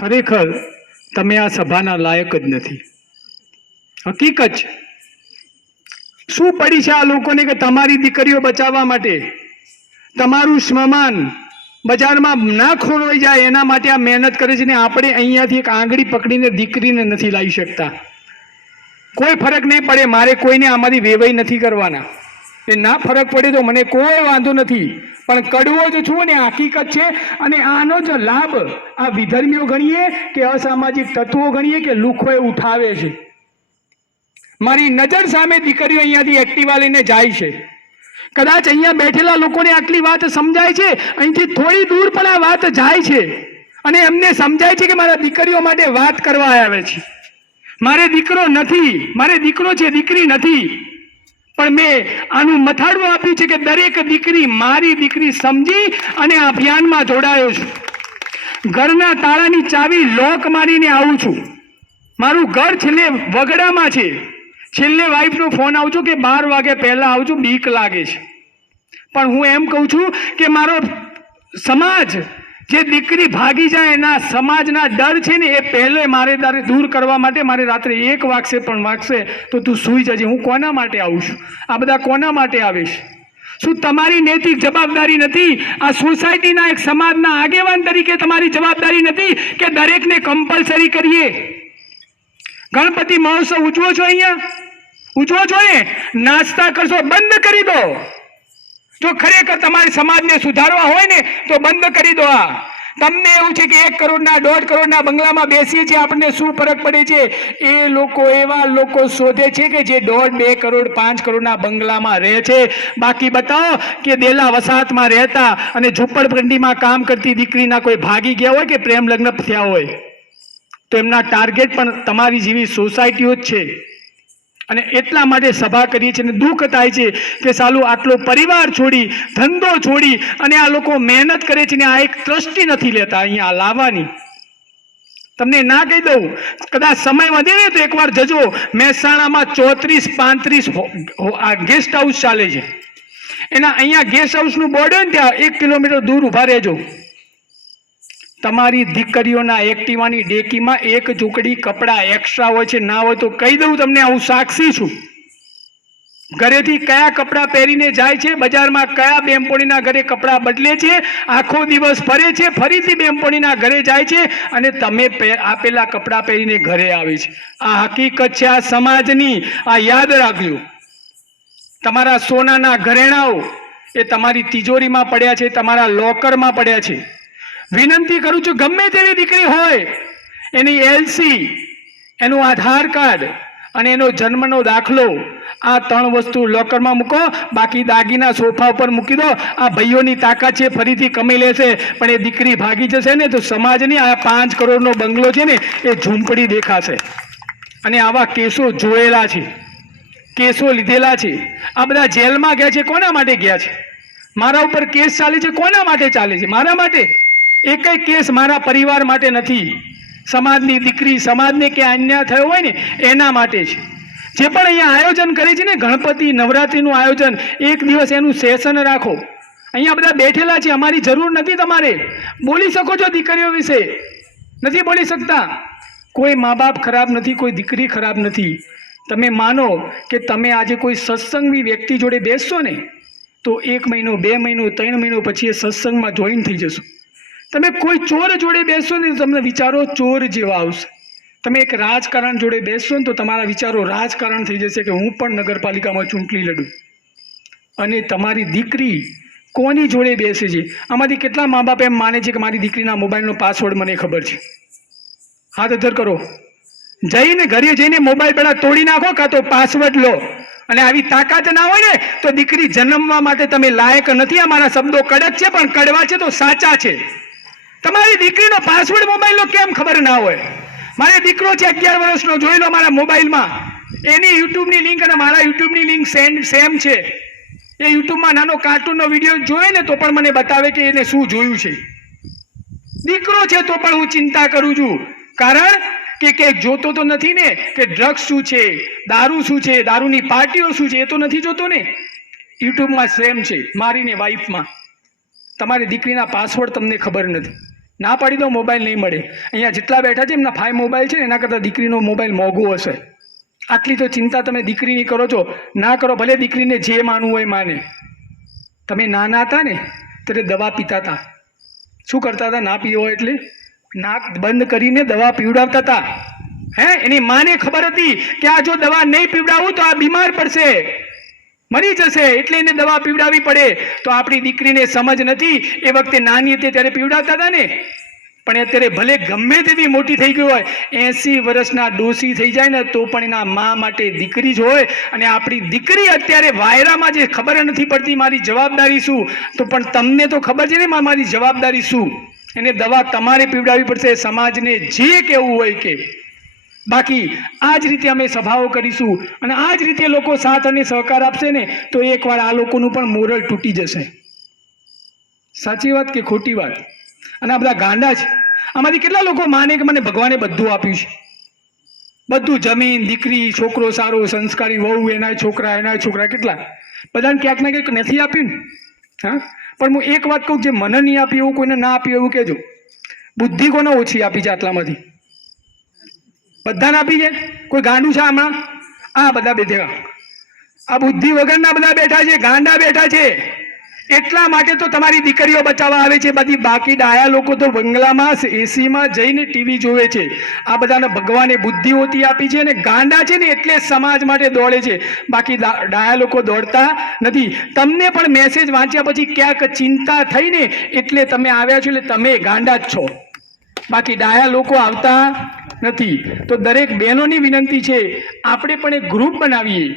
ખરેખર તમે આ સભાના લાયક જ નથી. હકીકત છે. શું પડી છે આ લોકોને કે તમારી દીકરીઓ બચાવવા માટે તમારું સ્મશાન બજારમાં ના ખોરવાઈ જાય એના માટે આ મહેનત કરે છે ને આપણે અહીંયાથી એક આંગળી પકડીને દીકરીને નથી લાવી શકતા. કોઈ ફરક નહીં પડે, મારે કોઈને આમાંથી વેવાઈ નથી કરવાના. એ ના ફરક પડે તો મને કોઈ વાંધો નથી, પણ કડવો જ છું ને હકીકત છે. અને આનો જ લાભ આ વિધર્મીઓ ગણીએ કે અસામાજિક તત્વો ગણીએ કે લુખોએ ઉઠાવે છે. મારી નજર સામે દીકરીઓ અહીંયાથી એક્ટિવા લઈને જાય છે. કદાચ અહીંયા બેઠેલા લોકોને આટલી વાત સમજાય છે, અહીંથી થોડી દૂર પણ આ વાત જાય છે અને એમને સમજાય છે કે મારા દીકરીઓ માટે વાત કરવા આવે છે. મારે દીકરો નથી, મારે દીકરો છે, દીકરી નથી. પણ મેં આનું મથાળું આપ્યું છે કે દરેક દીકરી મારી દીકરી સમજી અને આ અભિયાનમાં જોડાયો છું. ઘરના તાળાની ચાવી લોક મારીને આવું છું. મારું ઘર છેલ્લે વગડામાં છે. છેલ્લે વાઈફનો ફોન આવજો કે 12 વાગે પહેલા આવજો, બીક લાગે છે. પણ હું એમ કહું છું કે મારો સમાજ જે દીકરી ભાગી જાય એના સમાજના ડર છે ને એ પહેલે મારે દૂર કરવા માટે મારે રાત્રે 1 વાગશે પણ વાગશે તો તું સૂઈ જજે. હું કોના માટે આવું છું? આ બધા કોના માટે આવે છે? શું તમારી નૈતિક જવાબદારી નથી? આ સોસાયટીના એક સમાજના આગેવાન તરીકે તમારી જવાબદારી નથી કે દરેકને કમ્પલસરી કરીએ? ગણપતિ મહોત્સવ ઉજવો છો, અહીંયા ઉજવો છો ને, નાસ્તા કરશો બંધ કરી દો. જો ખરેખર તમારે સમાજને સુધારવા હોય ને તો બંધ કરી દો. આ તમને એવું છે કે 1 કરોડના 1.5 કરોડના બંગલામાં બેસીએ છીએ, આપણને શું ફરક પડે છે? એ લોકો એવા લોકો શોધે છે કે જે 1.5, 2 કરોડ 5 કરોડના બંગલામાં રહે છે. બાકી બતાવો કે દેલા વસાહતમાં રહેતા અને ઝૂંપડપટ્ટીમાં કામ કરતી દીકરીના કોઈ ભાગી ગયા હોય કે પ્રેમ લગ્ન થયા હોય તો એમના ટાર્ગેટ પણ તમારી જેવી સોસાયટીઓ જ છે. અને એટલા માટે સભા કરીએ છીએ અને દુઃખ થાય છે કે સાલું આટલો પરિવાર છોડી, ધંધો છોડી અને આ લોકો મહેનત કરે છે ને આ એક ટ્રસ્ટી નથી લેતા અહીંયા લાવવાની. તમને ના કહી દઉં, કદાચ સમય વધે ને તો એકવાર જજો. મહેસાણામાં 34-35 આ ગેસ્ટ હાઉસ ચાલે છે. એના અહીંયા ગેસ્ટ હાઉસનું બોર્ડ હોય ને ત્યાં 1 કિલોમીટર દૂર ઊભા રહેજો. તમારી દીકરીઓના એક્ટિવાની ડેકીમાં 1 ઝૂંકડી કપડાં એક્સ્ટ્રા હોય છે. ના હોય તો કહી દઉં તમને, હું સાક્ષી છું. ઘરેથી કયા કપડાં પહેરીને જાય છે, બજારમાં કયા બેનપણીના ઘરે કપડાં બદલે છે, આખો દિવસ ફરે છે, ફરીથી બેનપણીના ઘરે જાય છે અને તમે આપેલા કપડાં પહેરીને ઘરે આવે છે. આ હકીકત છે આ સમાજની. આ યાદ રાખજો. તમારા સોનાના ઘરેણાઓ એ તમારી તિજોરીમાં પડ્યા છે, તમારા લોકરમાં પડ્યા છે. વિનંતી કરું છું, ગમે તેવી દીકરી હોય એની LC, એનું આધાર કાર્ડ અને એનો જન્મનો દાખલો, આ 3 વસ્તુ લોકરમાં મૂકો. બાકી દાગીના સોફા ઉપર મૂકી દો. આ ભાઈઓની તાકાત છે, ફરીથી કમાઈ લેશે. પણ એ દીકરી ભાગી જશે ને તો સમાજની આ 5 કરોડનો બંગલો છે ને એ ઝૂંપડી દેખાશે. અને આવા કેસો જોયેલા છે, કેસો લીધેલા છે. આ બધા જેલમાં ગયા છે, કોના માટે ગયા છે? મારા ઉપર કેસ ચાલે છે, કોના માટે ચાલે છે? મારા માટે. એકય કેસ મારા પરિવાર માટે નથી. સમાજની દીકરી, સમાજને કે અન્યાય થયો હોય ને એના માટે છે. જે પણ અહીંયા આયોજન કરે છે ને, ગણપતિ નવરાત્રિનું આયોજન, એક દિવસ એનું સેશન રાખો. અહીંયા બધા બેઠેલા છે, અમારી જરૂર નથી. તમારે બોલી શકો છો દીકરીઓ વિશે, નથી બોલી શકતા. કોઈ મા બાપ ખરાબ નથી, કોઈ દીકરી ખરાબ નથી. તમે માનો કે તમે આજે કોઈ સત્સંગી વ્યક્તિ જોડે બેસશો ને તો 1 મહિનો, 2 મહિનો, 3 મહિનો પછી એ સત્સંગમાં જોઈન થઈ જશો. તમે કોઈ ચોર જોડે બેસશો ને તો તમને વિચારો ચોર જેવા આવશે. તમે એક રાજકારણ જોડે બેસશો ને તો તમારા વિચારો રાજકારણ થઈ જશે કે હું પણ નગરપાલિકામાં ચૂંટણી લડું. અને તમારી દીકરી કોની જોડે બેસે છે? આમાંથી કેટલા મા બાપ એમ માને છે કે મારી દીકરીના મોબાઈલનો પાસવર્ડ મને ખબર છે? હાથ અધર કરો. જઈને ઘરે જઈને મોબાઈલ પહેલા તોડી નાખો, કાં તો પાસવર્ડ લો. અને આવી તાકાત ના હોય ને તો દીકરી જન્મવા માટે તમે લાયક નથી. અમારા શબ્દો કડક છે પણ કડવા છે તો સાચા છે. તમારી દીકરીનો પાસવર્ડ મોબાઈલનો કેમ ખબર ના હોય? મારે દીકરો છે 11 વર્ષનો, જોઈ લો મારા મોબાઈલમાં. એની યુટ્યુબની લિંક અને મારા યુટ્યુબની લિંક સેમ છે. એ યુટ્યુબમાં નાનો કાર્ટૂનનો વિડીયો જોયે ને તો પણ મને બતાવે કે એને શું જોયું છે. દીકરો છે તો પણ હું ચિંતા કરું છું. કારણ કે જોતો તો નથી ને કે ડ્રગ્સ શું છે, દારૂ શું છે, દારૂની પાર્ટીઓ શું છે, એ તો નથી જોતો ને. યુટ્યુબમાં સેમ છે મારી ને વાઈફમાં. તમારી દીકરીના પાસવર્ડ તમને ખબર નથી. ના પાડી દો, મોબાઈલ નહીં મળે. અહીંયા જેટલા બેઠા છે એમના 5 મોબાઈલ છે ને એના કરતાં દીકરીનો મોબાઈલ મોંઘો હશે. આટલી તો ચિંતા તમે દીકરીની કરો છો. ના કરો, ભલે દીકરીને જે માનવું હોય માને. તમે નાના હતા ને ત્યારે દવા પીતા હતા. શું કરતા હતા? ના પીવો એટલે નાક બંધ કરીને દવા પીવડાવતા હતા. એની માને ખબર હતી કે આ જો દવા નહીં પીવડાવું તો આ બીમાર પડશે, મરી જશે, એટલે એને દવા પીવડાવવી પડે. તો આપણી દીકરીને સમજ નથી. એ વખતે નાની હતી ત્યારે પીવડાવતા હતા ને. પણ અત્યારે ભલે ગમે તેવી મોટી થઈ ગઈ હોય, 80 વર્ષના ડોસી થઈ જાય ને તો પણ એના મા માટે દીકરી જ હોય. અને આપણી દીકરી અત્યારે વાયરામાં જે ખબર નથી પડતી મારી જવાબદારી શું, તો પણ તમને તો ખબર છે ને મારી જવાબદારી શું. એને દવા તમારે પીવડાવવી પડશે, સમાજને જે કહેવું હોય કે. બાકી આ જ રીતે અમે સભાઓ કરીશું અને આ જ રીતે લોકો સાથ અને સહકાર આપશે ને તો એકવાર આ લોકોનું પણ મોરલ તૂટી જશે. સાચી વાત કે ખોટી વાત? અને આ બધા ગાંડા છે. આમાંથી કેટલા લોકો માને કે મને ભગવાને બધું આપ્યું છે, બધું, જમીન, દીકરી, છોકરો સારો, સંસ્કારી, વહુ, એના છોકરા, કેટલા બધાને ક્યાંક ને ક્યાંક નથી આપ્યું ને. હા, પણ હું એક વાત કહું, જે મને નહીં આપી એવું કોઈને ના આપ્યું એવું કહેજો. બુદ્ધિ કોને ઓછી આપી છે આટલામાંથી? બધાને આપી છે. કોઈ ગાંડું છે હમણાં? આ બધા બેઠા, આ બુદ્ધિ વગરના બધા બેઠા છે, ગાંડા બેઠા છે. એટલા માટે તો તમારી દીકરીઓ બચાવવા આવે છે. બધી બાકી ડાયા લોકો તો બંગલામાં એસીમાં જઈને ટીવી જોવે છે. આ બધાને ભગવાને બુદ્ધિ ઓછી આપી છે અને ગાંડા છે ને એટલે સમાજ માટે દોડે છે. બાકી ડાયા લોકો દોડતા નથી. તમને પણ મેસેજ વાંચ્યા પછી ક્યાંક ચિંતા થઈને એટલે તમે આવ્યા છો, એટલે તમે ગાંડા જ છો. બાકી ડાયા લોકો આવતા નથી. તો દરેક બહેનોની વિનંતી છે, આપણે પણ એક ગ્રુપ બનાવીએ.